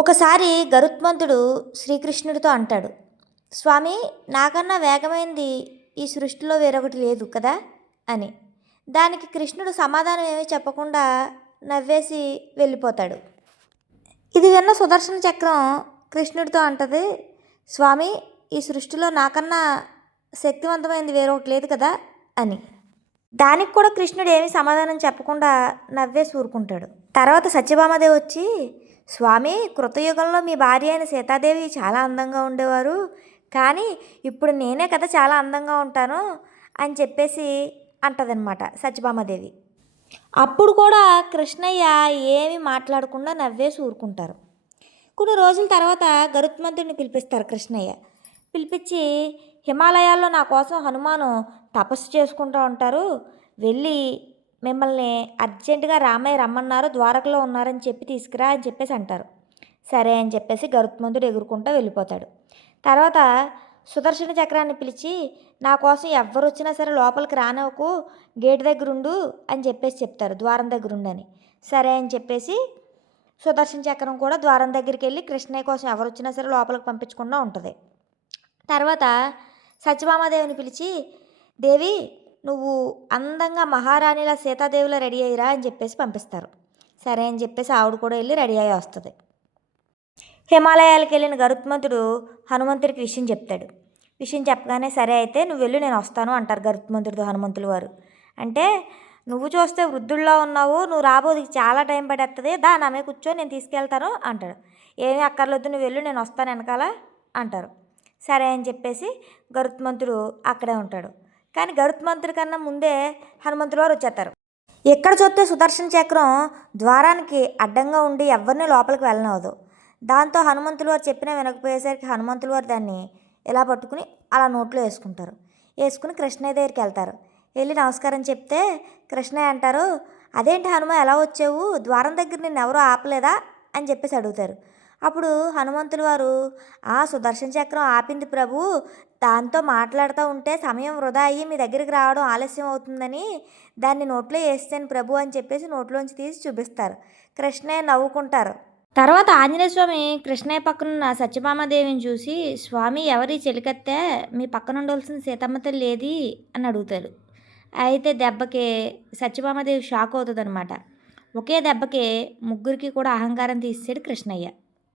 ఒకసారి గరుత్మంతుడు శ్రీకృష్ణుడితో అంటాడు, స్వామి, నాకన్నా వేగమైంది ఈ సృష్టిలో వేరొకటి లేదు కదా అని. దానికి కృష్ణుడు సమాధానం ఏమీ చెప్పకుండా నవ్వేసి వెళ్ళిపోతాడు. ఇది విన్న సుదర్శన చక్రం కృష్ణుడితో అంటది, స్వామి, ఈ సృష్టిలో నాకన్నా శక్తివంతమైంది వేరొకటి లేదు కదా అని. దానికి కూడా కృష్ణుడు ఏమీ సమాధానం చెప్పకుండా నవ్వేసి ఊరుకుంటాడు. తర్వాత సత్యభామాదేవి వచ్చి, స్వామి, కృతయుగంలో మీ భార్య అయిన సీతాదేవి చాలా అందంగా ఉండేవారు, కానీ ఇప్పుడు నేనే కదా చాలా అందంగా ఉంటాను అని చెప్పేసి అంటదనమాట సత్యభామాదేవి. అప్పుడు కూడా కృష్ణయ్య ఏమీ మాట్లాడకుండా నవ్వేసి ఊరుకుంటారు. కొన్ని రోజుల తర్వాత గరుత్మంతుడిని పిలిపిస్తారు కృష్ణయ్య. పిలిపించి, హిమాలయాల్లో నా కోసం హనుమాను తపస్సు చేసుకుంటూ ఉంటారు, వెళ్ళి మిమ్మల్ని అర్జెంటుగా రామయ్య రమ్మన్నారు, ద్వారకలో ఉన్నారని చెప్పి తీసుకురా అని చెప్పేసి అంటారు. సరే అని చెప్పేసి గరుత్మంతుడు ఎగురుకుంటూ వెళ్ళిపోతాడు. తర్వాత సుదర్శన చక్రాన్ని పిలిచి, నా కోసం ఎవ్వరు వచ్చినా సరే లోపలికి రానివ్వకు, గేటు దగ్గర ఉండు అని చెప్పేసి చెప్తారు, ద్వారం దగ్గర ఉండని. సరే అని చెప్పేసి సుదర్శన చక్రం కూడా ద్వారం దగ్గరికి వెళ్ళి కృష్ణయ్య కోసం ఎవరు వచ్చినా సరే లోపలికి పంపించకుండా ఉంటుంది. తర్వాత సత్యభామాదేవిని పిలిచి, దేవి, నువ్వు అందంగా మహారాణిలా సీతాదేవిలా రెడీ అయ్యిరా అని చెప్పేసి పంపిస్తారు. సరే అని చెప్పేసి ఆవిడ కూడా వెళ్ళి రెడీ అయ్యి వస్తుంది. హిమాలయాలకు వెళ్ళిన గరుత్మంతుడు హనుమంతుడికి విషయం చెప్తాడు. విషయం చెప్పగానే, సరే అయితే నువ్వు వెళ్ళు, నేను వస్తాను అంటారు గరుత్మంతుడితో హనుమంతులు వారు. అంటే, నువ్వు చూస్తే వృద్ధుల్లో ఉన్నావు, నువ్వు రాబోదికి చాలా టైం పడేస్తుంది, దా నా మీద కూర్చో, నేను తీసుకెళ్తాను అంటాడు. ఏమీ అక్కర్లేదు, నువ్వు వెళ్ళు, నేను వస్తాను వెనకాల అంటారు. సరే అని చెప్పేసి గరుత్మంతుడు అక్కడే ఉంటాడు. కానీ గరుత్మంతుడి కన్నా ముందే హనుమంతుల వారు వచ్చేస్తారు. ఎక్కడ చూస్తే సుదర్శన చక్రం ద్వారానికి అడ్డంగా ఉండి ఎవరిని లోపలికి వెళ్ళనవదు. దాంతో హనుమంతుల వారు చెప్పినా వినకపోయేసరికి హనుమంతుల వారు దాన్ని ఇలా పట్టుకుని అలా నోట్లో వేసుకుంటారు. వేసుకుని కృష్ణయ్య దగ్గరికి వెళ్తారు. వెళ్ళి నమస్కారం చెప్తే కృష్ణయ్య అంటారు, అదేంటి హనుమ, ఎలా వచ్చావు, ద్వారం దగ్గర నిన్ను ఎవరూ ఆపలేదా అని చెప్పేసి అడుగుతారు. అప్పుడు హనుమంతుల వారు, సుదర్శన చక్రం ఆపింది ప్రభు, దాంతో మాట్లాడుతూ ఉంటే సమయం వృధా అయ్యి మీ దగ్గరికి రావడం ఆలస్యం అవుతుందని దాన్ని నోట్లో వేస్తాను ప్రభు అని చెప్పేసి నోట్లోంచి తీసి చూపిస్తారు. కృష్ణయ్య నవ్వుకుంటారు. తర్వాత ఆంజనేయ స్వామి కృష్ణయ్య పక్కనున్న సత్యభామాదేవిని చూసి, స్వామి, ఎవరి చెలికత్తే, మీ పక్కన ఉండవలసిన సీతమ్మ తల్లి ఏది అని అడుగుతాడు. అయితే దెబ్బకి సత్యభామాదేవి షాక్ అవుతుంది అనమాట. ఒకే దెబ్బకి ముగ్గురికి కూడా అహంకారం తీసేసాడు కృష్ణయ్య.